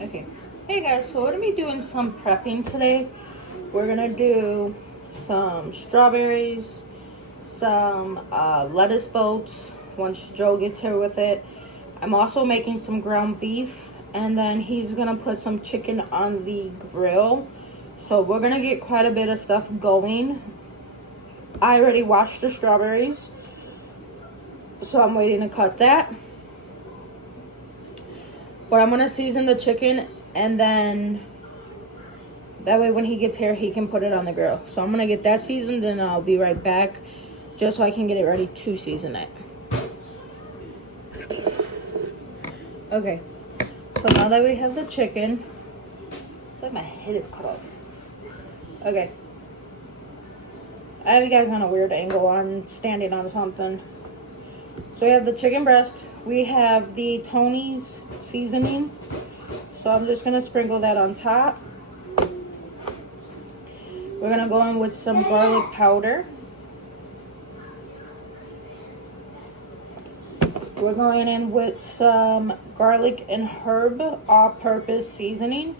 Okay. Hey guys, so we're gonna be doing some prepping today. We're gonna do some strawberries, some lettuce bolts once Joe gets here with it. I'm also making some ground beef, and then he's gonna put some chicken on the grill. So we're gonna get quite a bit of stuff going. I already washed the strawberries, so I'm waiting to cut that. But I'm gonna season the chicken, and then that way when he gets here, he can put it on the grill. So I'm gonna get that seasoned, and I'll be right back just so I can get it ready to season it. Okay, so now that we have the chicken, it's like my head is cut off. Okay, I have you guys on a weird angle on standing on something. So we have the chicken breast. We have the Tony's seasoning. So I'm just gonna sprinkle that on top. We're gonna go in with some garlic powder. We're going in with some garlic and herb all-purpose seasoning.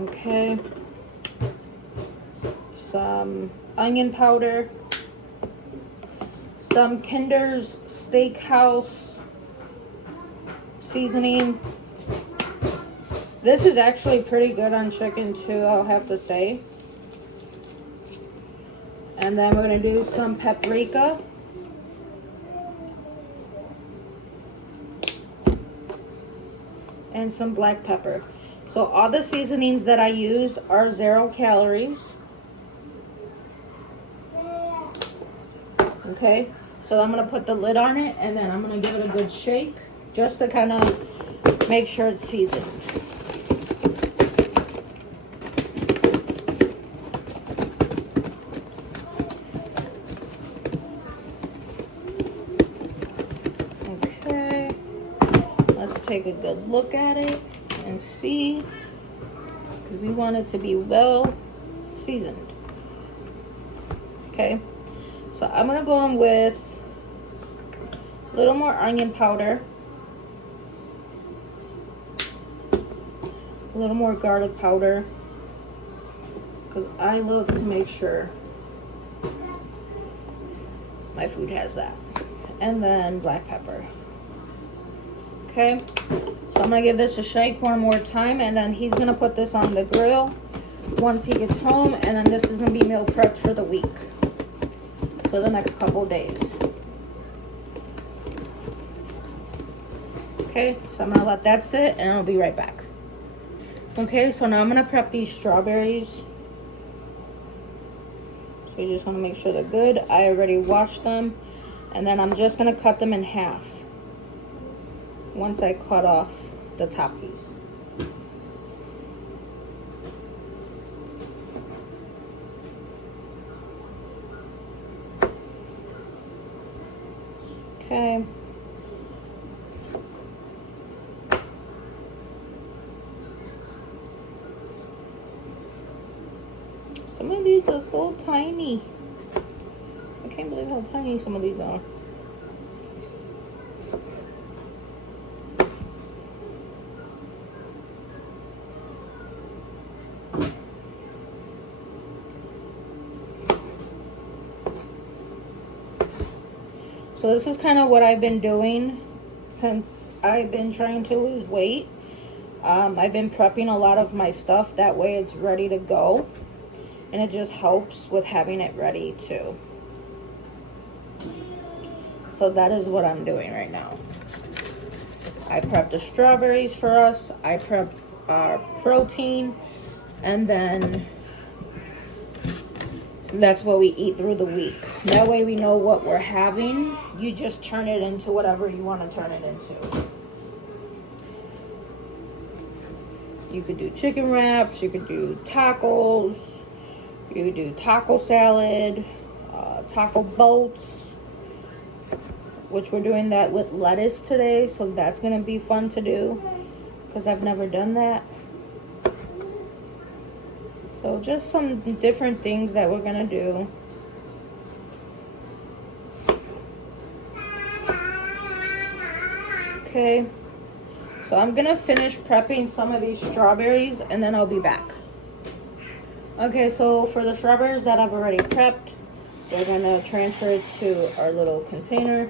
Okay. Some onion powder. Some Kinder's Steakhouse seasoning. This is actually pretty good on chicken too, I'll have to say. And then we're gonna do some paprika. And some black pepper. So all the seasonings that I used are 0 calories. Okay, so I'm gonna put the lid on it, and then I'm gonna give it a good shake just to kind of make sure it's seasoned. Okay, let's take a good look at it and see, because we want it to be well seasoned. Okay, so I'm gonna go in with a little more onion powder, a little more garlic powder, because I love to make sure my food has that, and then black pepper. Okay, so I'm gonna give this a shake one more time, and then he's gonna put this on the grill once he gets home, and then this is gonna be meal prepped for the week, for the next couple days. Okay, so I'm gonna let that sit, and I'll be right back. Okay, so now I'm gonna prep these strawberries. So you just wanna make sure they're good. I already washed them, and then I'm just gonna cut them in half once I cut off the top piece. Okay. Some of these are so tiny. I can't believe how tiny some of these are. So this is kind of what I've been doing since I've been trying to lose weight. I've been prepping a lot of my stuff, that way it's ready to go, and it just helps with having it ready too. So that is what I'm doing right now. I prepped the strawberries for us, I prepped our protein, and then that's what we eat through the week. That way we know what we're having. You just turn it into whatever you want to turn it into. You could do chicken wraps, you could do tacos, you could do taco salad, taco boats, which we're doing that with lettuce today, so that's going to be fun to do because I've never done that. So just some different things that we're going to do. Okay, so I'm gonna finish prepping some of these strawberries and then I'll be back. Okay, so for the strawberries that I've already prepped, we're gonna transfer it to our little container.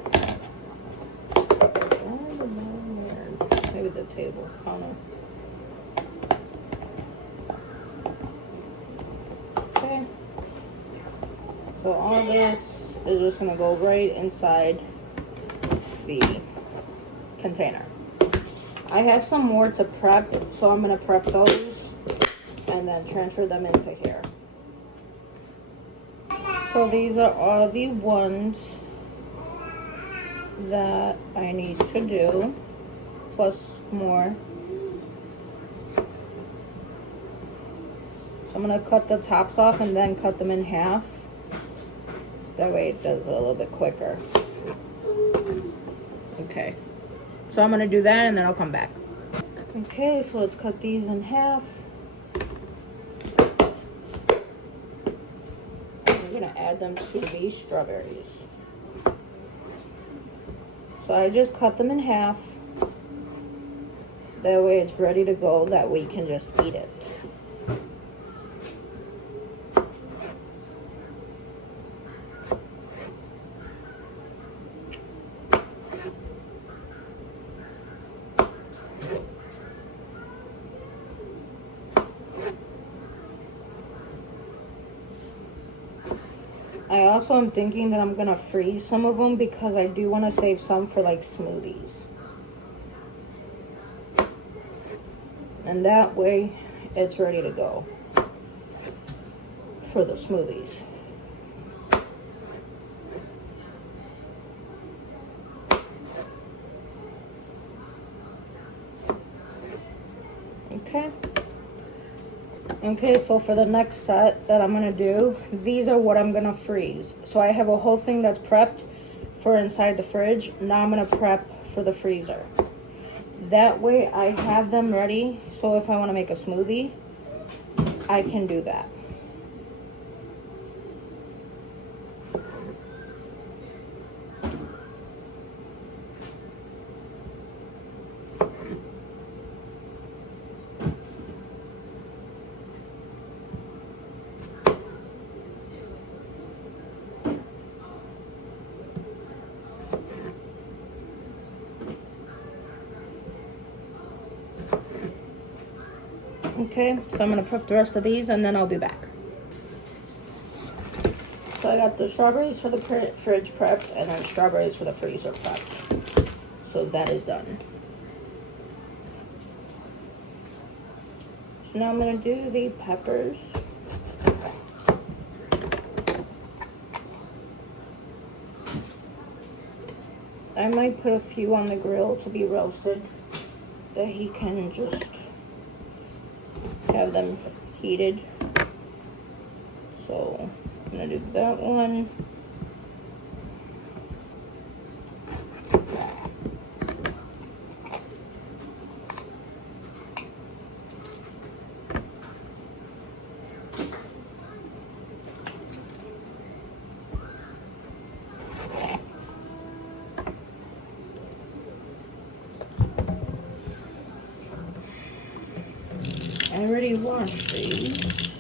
Maybe the table counter. Okay, so all this is just gonna go right inside the container. I have some more to prep, so I'm gonna prep those and then transfer them into here. So these are all the ones that I need to do, plus more. So I'm gonna cut the tops off and then cut them in half. That way it does it a little bit quicker. Okay, so I'm gonna do that and then I'll come back. Okay, so let's cut these in half. I'm gonna add them to these strawberries. So I just cut them in half. That way it's ready to go, that we can just eat it. I also am thinking that I'm gonna freeze some of them because I do want to save some for like smoothies. And that way it's ready to go for the smoothies. Okay. Okay, so for the next set that I'm gonna do, these are what I'm gonna freeze. So I have a whole thing that's prepped for inside the fridge. Now I'm gonna prep for the freezer. That way I have them ready, so if I wanna make a smoothie, I can do that. Okay, so I'm gonna prep the rest of these and then I'll be back. So I got the strawberries for the fridge prepped and then strawberries for the freezer prepped. So that is done. So now I'm gonna do the peppers. I might put a few on the grill to be roasted, that he can just have them heated. So I'm gonna do that one. I already washed these.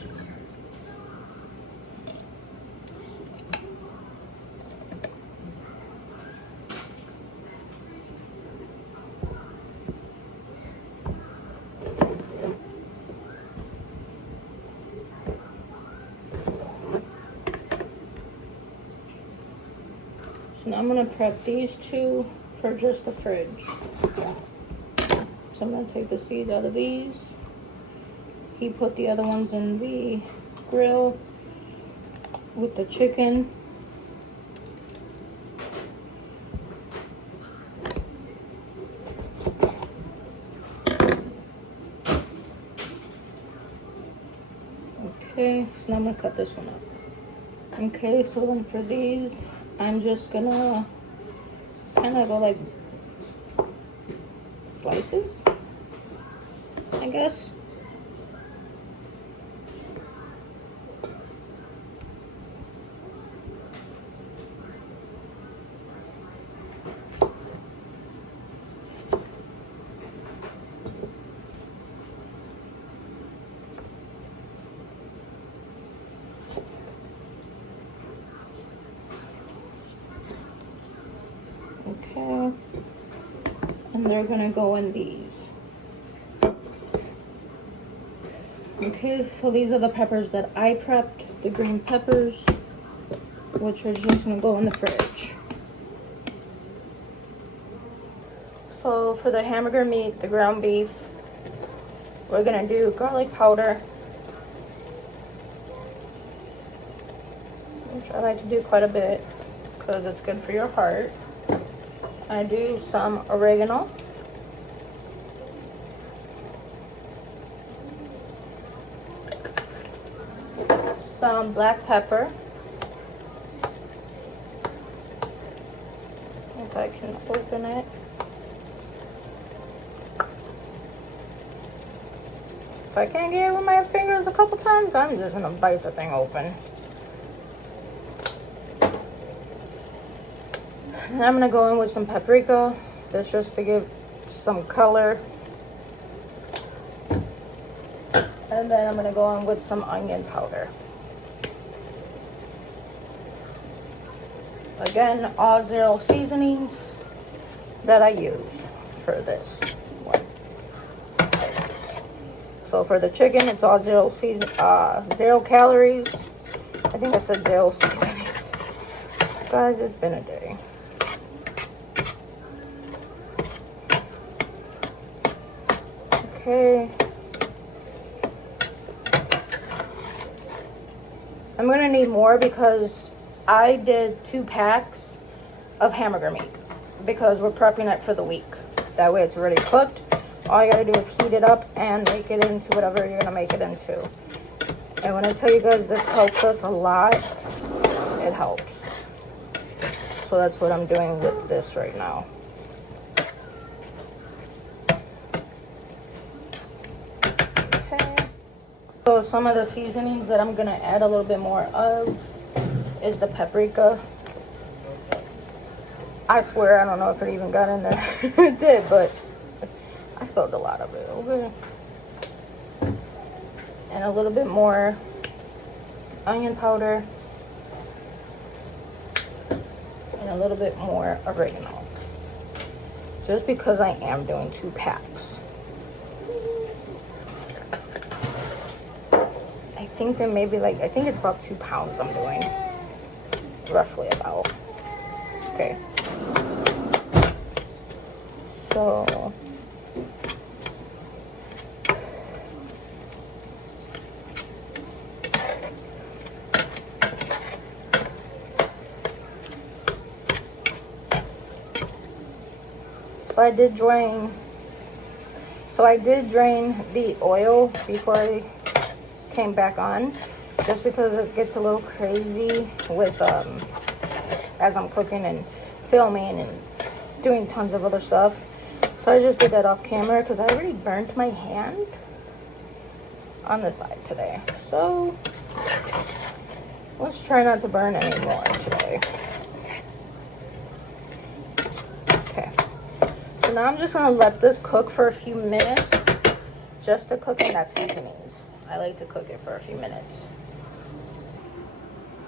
So now I'm gonna prep these two for just the fridge. So I'm gonna take the seeds out of these. He put the other ones in the grill with the chicken. Okay, so now I'm gonna cut this one up. Okay, so then for these, I'm just gonna kind of go like slices, I guess. Okay. And they're gonna go in these. Okay, so these are the peppers that I prepped, the green peppers, which are just gonna go in the fridge. So for the hamburger meat, the ground beef, we're gonna do garlic powder, which I like to do quite a bit because it's good for your heart. I do some oregano. Some black pepper. If I can open it. If I can't get it with my fingers a couple times, I'm just gonna bite the thing open. And I'm gonna go in with some paprika. That's just to give some color. And then I'm gonna go in with some onion powder. Again, all zero seasonings that I use for this one. So for the chicken, it's all zero calories. I think I said zero seasonings. Guys, it's been a day. Okay. I'm gonna need more because I did 2 packs of hamburger meat because we're prepping it for the week. That way it's already cooked. All you gotta do is heat it up and make it into whatever you're gonna make it into. And when I tell you guys this helps us a lot, it helps. So that's what I'm doing with this right now. Okay. So some of the seasonings that I'm gonna add a little bit more of is the paprika. I swear I don't know if it even got in there. It did, but I spilled a lot of it. Okay. And a little bit more onion powder. And a little bit more oregano. Just because I am doing 2 packs. I think there may be like, I think it's about 2 pounds I'm doing. Roughly about. Okay. So I did drain the oil before I came back on, just because it gets a little crazy with as I'm cooking and filming and doing tons of other stuff. So I just did that off camera because I already burnt my hand on the side today. So let's try not to burn anymore today. Okay. So now I'm just gonna let this cook for a few minutes, just to cook in that seasonings. I like to cook it for a few minutes.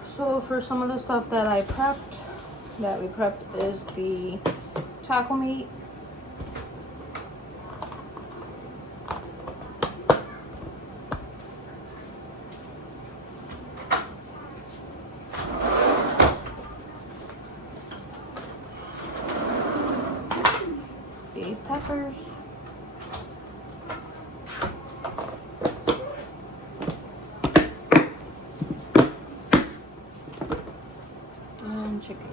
So for some of the stuff that we prepped is the taco meat. The peppers. And chicken.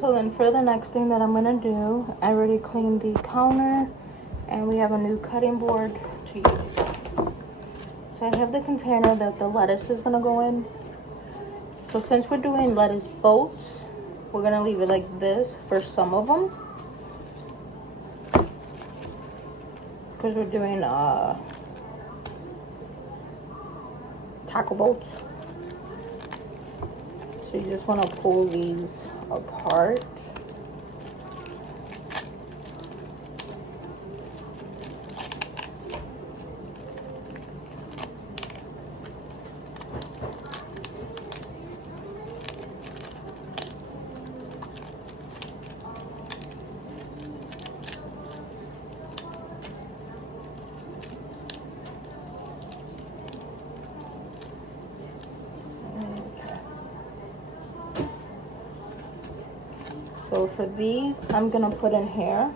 So then for the next thing that I'm gonna do, I already cleaned the counter and we have a new cutting board to use. So I have the container that the lettuce is gonna go in. So since we're doing lettuce bolts, we're gonna leave it like this for some of them. Because we're doing taco bolts. So you just wanna pull these apart. So for these, I'm gonna put in here.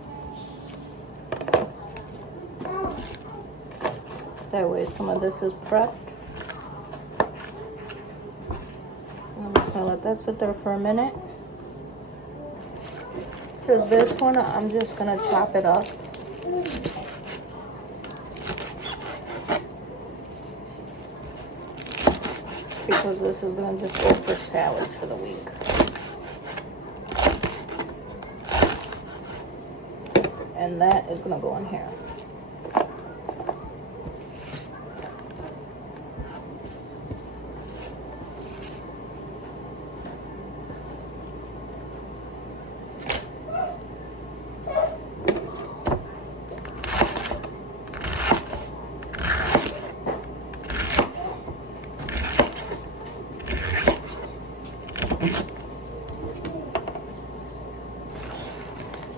That way some of this is prepped. I'm just gonna let that sit there for a minute. For this one, I'm just gonna chop it up. Because this is gonna just go for salads for the week. And that is gonna go in here.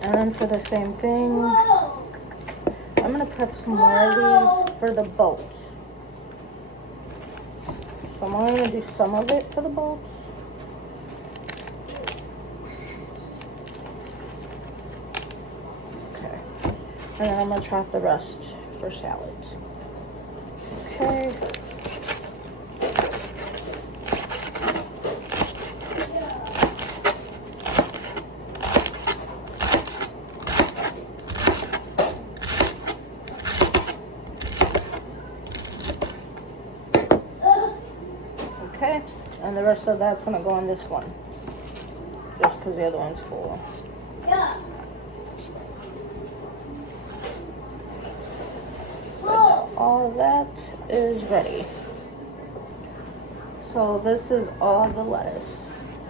And then for the same thing, I'm gonna prep some more of these for the boats. So I'm only gonna do some of it for the boats. Okay. And then I'm gonna chop the rest for salads. Okay. Okay, and the rest of that's gonna go in this one, just because the other one's full. Yeah. All that is ready. So this is all the lettuce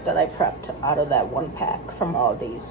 that I prepped out of that one pack from Aldi's.